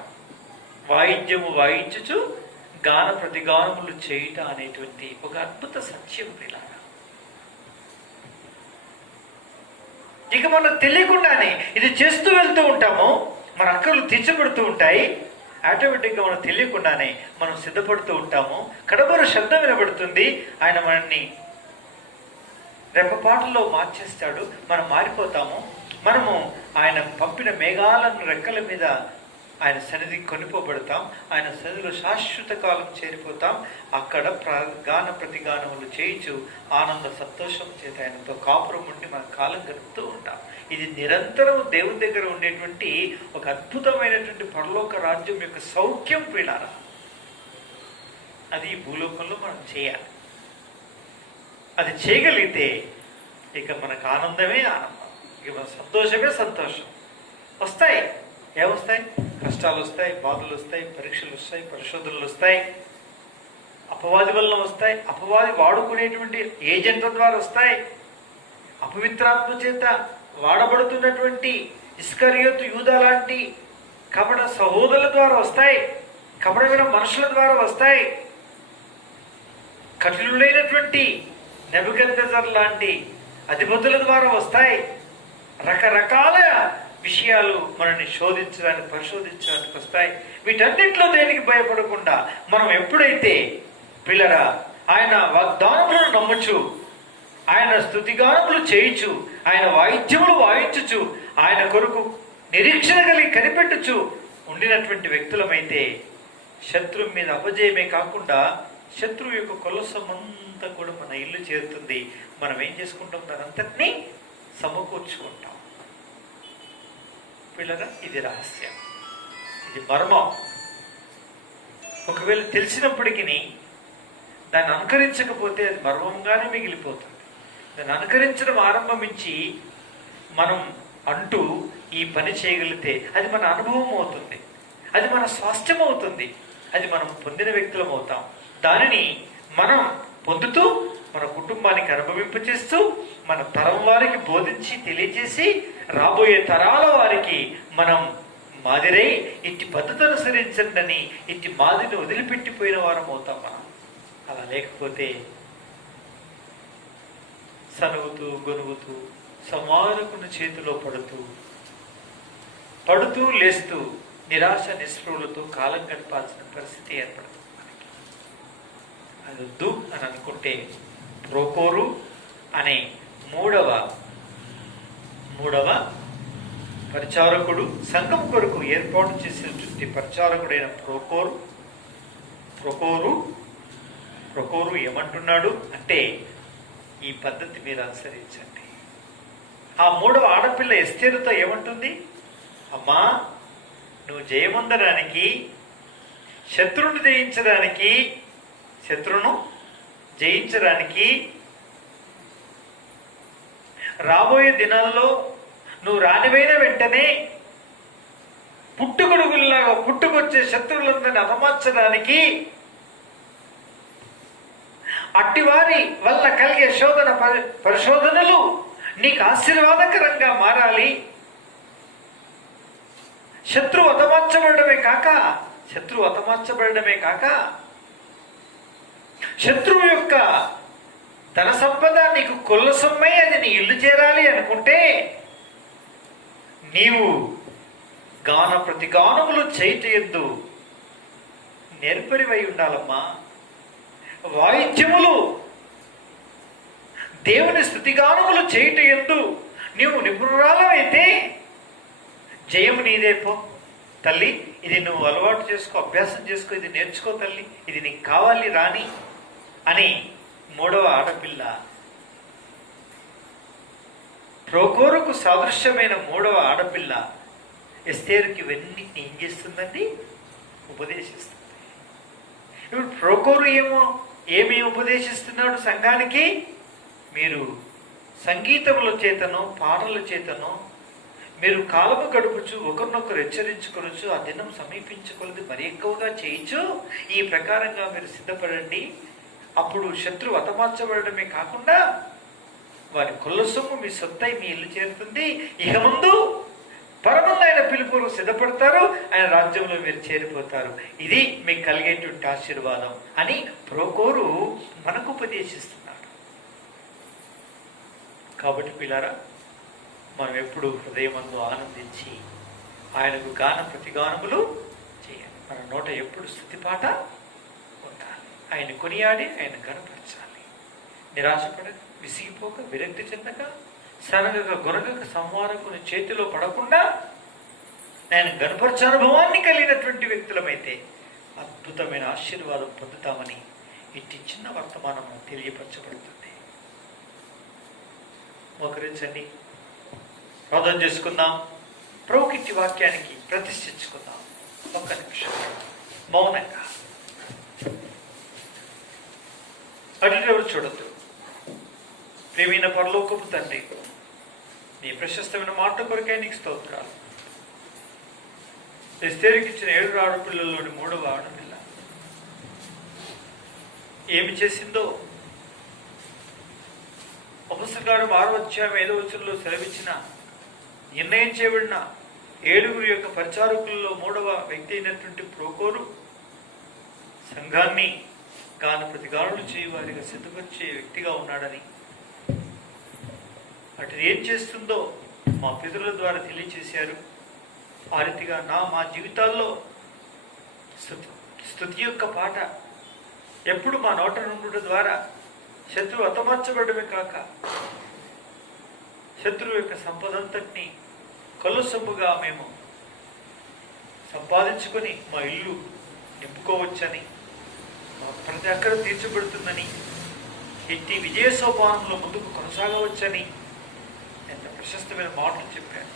వాయిద్యము వాయించుచు గాన ప్రతిగానములు చేయుట అనేటువంటి ఒక అద్భుత సత్యం. ఇలాగా ఇక మనం తెలియకుండానే ఇది చేస్తూ వెళ్తూ ఉంటాము, మన అక్కలు తీర్చబడుతూ ఉంటాయి. ఆటోమేటిక్గా మనం తెలియకుండానే మనం సిద్ధపడుతూ ఉంటాము. కడబరు శబ్దం వినబడుతుంది, ఆయన మనల్ని రెప్పపాటులో మార్చేస్తాడు. మనం మారిపోతాము. మనము ఆయన పంపిన మేఘాలను రెక్కల మీద ఆయన సన్నిధి కొనిపోబడతాం. ఆయన సన్నిధిలో శాశ్వత కాలం చేరిపోతాం. అక్కడ గాన ప్రతిగానములు చేయించు ఆనంద సంతోషం చేత ఆయనతో కాపురం ఉండి మన కాలం గడుపుతూ ఉంటాం. ఇది నిరంతరం దేవుని దగ్గర ఉండేటువంటి ఒక అద్భుతమైనటువంటి పరలోక రాజ్యం యొక్క సౌఖ్యం. ప్రియులారా, అది ఈ భూలోకంలో మనం చేయాలి. అది చేయగలిగితే ఇక మనకు ఆనందమే ఆనందం, ఇక మన సంతోషమే సంతోషం. వస్తాయి, ఏమొస్తాయి? కష్టాలు వస్తాయి, బాధలు వస్తాయి, పరీక్షలు వస్తాయి, పరిశోధనలు వస్తాయి, అపవాది వల్ల వస్తాయి, అపవాది వాడుకునేటువంటి ఏజెంట్ల ద్వారా వస్తాయి, అపవిత్రాత్మ చేత వాడబడుతున్నటువంటి ఇస్కరియోతు యూదా లాంటి కపట సహోదరుల ద్వారా వస్తాయి, కపటమైన మనుషుల ద్వారా వస్తాయి, కఠినులైనటువంటి నెబుకద్నెజర్ లాంటి అధిపతుల ద్వారా వస్తాయి. రకరకాల విషయాలు మనల్ని శోధించడానికి, పరిశోధించడానికి వస్తాయి. వీటన్నింటిలో దేనికి భయపడకుండా మనం ఎప్పుడైతే పిల్లరా ఆయన వాగ్దానములను నమ్మచ్చు, ఆయన స్తుతిగానములు చేయించు, ఆయన వాయిద్యములు వాయించుచు, ఆయన కొరకు నిరీక్షణ కలిగి కనిపెట్టుచు ఉండినటువంటి వ్యక్తులమైతే శత్రువు మీద అపజయమే కాకుండా శత్రువు యొక్క కొలసమంతా కూడా మన ఇల్లు చేరుతుంది. మనం ఏం చేసుకుంటాం? దానంతటినీ సమకూర్చుకుంటాం. పిల్లరా, ఇది రహస్యం, ఇది మర్మం. ఒకవేళ తెలిసినప్పటికీ దాన్ని అనుకరించకపోతే అది మర్మంగానే మిగిలిపోతుంది. దాన్ని అనుకరించడం ఆరంభించి మనం అంటూ ఈ పని చేయగలిగితే అది మన అనుభవం అవుతుంది, అది మన స్వాస్థ్యం అవుతుంది, అది మనం పొందిన వ్యక్తులం అవుతాం. దానిని మనం పొందుతూ మన కుటుంబానికి అనుభవింపచేస్తూ మన తరం వారికి బోధించి తెలియజేసి రాబోయే తరాల వారికి మనం మాదిరై ఇట్టి పద్ధతి అనుసరించండి అని ఇట్టి మాదిరిని వదిలిపెట్టిపోయిన వారం అవుతాం మనం. అలా లేకపోతే సనుగుతూ గొనుగుతూ సంవారకుని చేతిలో పడుతూ లేస్తూ నిరాశ నిస్పృహలతో కాలం గడపాల్సిన పరిస్థితి ఏర్పడుతుంది మనకి. అది వద్దు అని అనుకుంటే ప్రోకోరు అనే మూడవ పరిచారకుడు, సంఘం కొరకు ఏర్పాటు చేసినటువంటి పరిచారకుడైన ప్రోకోరు ఏమంటున్నాడు అంటే, ఈ పద్ధతి మీరు అనుసరించండి. ఆ మూడవ ఆడపిల్ల ఎస్తేరుతో ఏమంటుంది? అమ్మా, నువ్వు జయమొందడానికి, శత్రువును జయించడానికి రాబోయే దినాల్లో నువ్వు రానివైన వెంటనే పుట్టుకొడుగుల్లాగా పుట్టుకొచ్చే శత్రువులందరినీ హతమార్చడానికి, అట్టివారి వల్ల కలిగే పరిశోధనలు నీకు ఆశీర్వాదకరంగా మారాలి. శత్రువు హతమార్చబడమే కాక శత్రువు యొక్క ధన సంపద నీకు కొల్లసొమ్మై అది నీ ఇల్లు చేరాలి అనుకుంటే నీవు గాన ప్రతిగానములు చేయటయందు నేర్పరివై ఉండాలమ్మా. వాయిద్యములు, దేవుని స్తుతిగానములు చేయటయందు నీవు నిపుణురాలవైతే జయము నీదే పో తల్లి. ఇది నువ్వు అలవాటు చేసుకో, అభ్యాసం చేసుకో, ఇది నేర్చుకో తల్లి, ఇది నీకు కావాలి రాని అని మూడవ ఆడపిల్ల, ప్రోకోరుకు సాదృశ్యమైన మూడవ ఆడపిల్ల ఎస్తేరుకి ఇవన్నీ ఏం చేస్తుందండి? ఉపదేశిస్తుంది. ఇప్పుడు ప్రోకోరు ఏమి ఉపదేశిస్తున్నాడు సంఘానికి? మీరు సంగీతముల చేతనో పాటల చేతనో మీరు కాలము గడుపుచు ఒకరినొకరు హెచ్చరించుకొనొచ్చు, ఆ దినం సమీపించుకొలది మరి ఎక్కువగా చేయొచ్చు. ఈ ప్రకారంగా మీరు సిద్ధపడండి. అప్పుడు శత్రువు హతమార్చబడమే కాకుండా వారి కొల్లసొమ్ము మీ సొత్తై మీ ఇల్లు చేరుతుంది. ఇక ముందు పరమంలో ఆయన పిలుపుకు సిద్ధపడతారు, ఆయన రాజ్యంలో మీరు చేరిపోతారు. ఇది మీకు కలిగేటువంటి ఆశీర్వాదం అని ప్రోకోరు మనకు ఉపదేశిస్తున్నాడు. కాబట్టి పిల్లారా, మనం ఎప్పుడు హృదయమందు ఆనందించి ఆయనకు గాన ప్రతిగానములు చేయాలి. మన నోట ఎప్పుడు స్తుతి పాట ఉండాలి. ఆయన కొనియాడి ఆయన గనపరచాలి. నిరాశపడక, విసిగిపోక, విరక్తి చెందక, సరగక గొరగక, సంహారకుని చేతిలో పడకుండా ఆయన గనపరచ అనుభవాన్ని కలిగినటువంటి వ్యక్తులమైతే అద్భుతమైన ఆశీర్వాదం పొందుతామని ఇట్టి చిన్న వర్తమానము తెలియపరచబడుతుంది. మోకరించండి, ప్రార్థన చేసుకుందాం. ప్రభుకిట్టి వాక్యానికి ప్రతిష్ఠించుకుందాం. ఒక్క నిమిషం మౌనంగా అటువైపు చూడద్దు. ప్రేమైన పరలోకపు తండ్రి, నీ ప్రశస్తమైన మాట కొరకే నీకు స్తోత్రాలు. ఎస్తేరుకి ఇచ్చిన 7 ఆడపిల్లల్లోని 3వ ఆడపిల్ల ఏమి చేసిందో ఉపసంహారం 6వ అధ్యాయం 5వ వచనంలో సెలవిచ్చిన నిర్ణయం చేయబడిన 7 యొక్క పరిచారకులలో 3వ వ్యక్తి అయినటువంటి ప్రోకోరు సంఘాన్ని గాన ప్రతిగానులు చేయవారిగా సిద్ధపరిచే వ్యక్తిగా ఉన్నాడని, అటు ఏం చేస్తుందో మా పితరుల ద్వారా తెలియచేశారు. ఆ రీతిగా మా జీవితాల్లో స్తుతి యొక్క పాట ఎప్పుడు మా నోట నుండి ద్వారా శత్రువు హతమార్చబడమే కాక శత్రువు యొక్క సంపదంతటిని కొల్లసొమ్ముగా మేము సంపాదించుకొని మా ఇల్లు నింపుకోవచ్చని, మా ప్రతి అక్కడ తీర్చబడుతుందని, ఎట్టి విజయ సోపానంలో ముందుకు కొనసాగవచ్చని ఎంత ప్రశస్తమైన మాటలు చెప్పారు.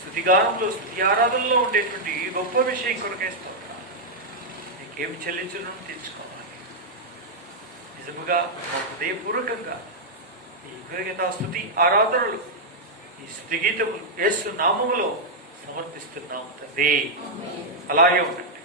స్తుతిగానంలో, స్తుతి ఆరాధనలో ఉండేటువంటి ఈ గొప్ప విషయం కొరకేస్తాను. నీకేమి చెల్లించడం తీర్చుకోవాలి. నిజముగా హృదయపూర్వకంగా ఈ కృతజ్ఞతా స్తుతి ఆరాధనలు, ఈ స్తుతి గీతములు యేసు నామములో సమర్పిస్తున్నాం తండ్రి. అలాగే ఉండండి.